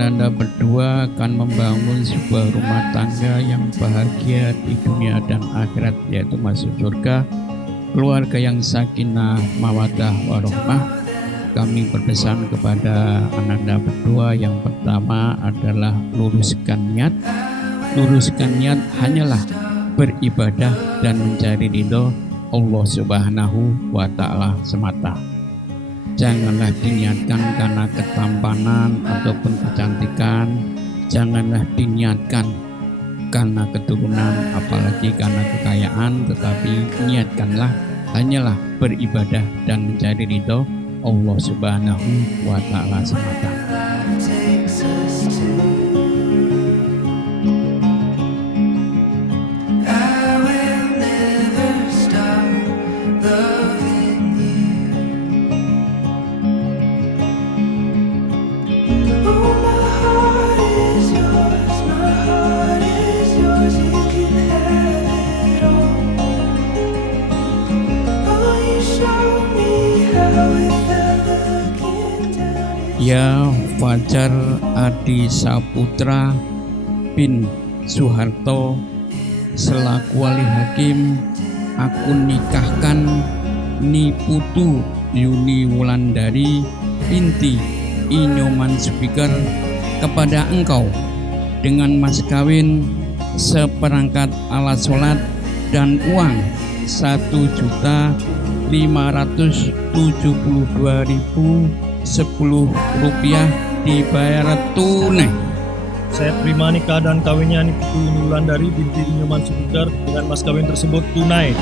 Ananda berdua akan membangun sebuah rumah tangga yang bahagia di dunia dan akhirat, yaitu masuk surga, keluarga yang sakinah, mawaddah, warahmah. Kami berpesan kepada Ananda berdua, yang pertama adalah luruskan niat. Luruskan niat hanyalah beribadah dan mencari ridho Allah Subhanahu wa Ta'ala semata. Janganlah diniatkan karena ketampanan ataupun kecantikan. Janganlah diniatkan karena keturunan, apalagi karena kekayaan. Tetapi niatkanlah hanyalah beribadah dan mencari ridho Allah Subhanahu wa Ta'ala semata. Ya Fajar Adi Saputra bin Soeharto selaku wali hakim, aku nikahkan Ni Putu Yuni Wulandari binti Inyoman Speaker kepada engkau dengan mas kawin seperangkat alat sholat dan uang 1.572.010 rupiah dibayar tunai. Saya terima nikah dan kawinnya Ni Putu Yuni Wulandari binti Inyoman Speaker dengan mas kawin tersebut tunai.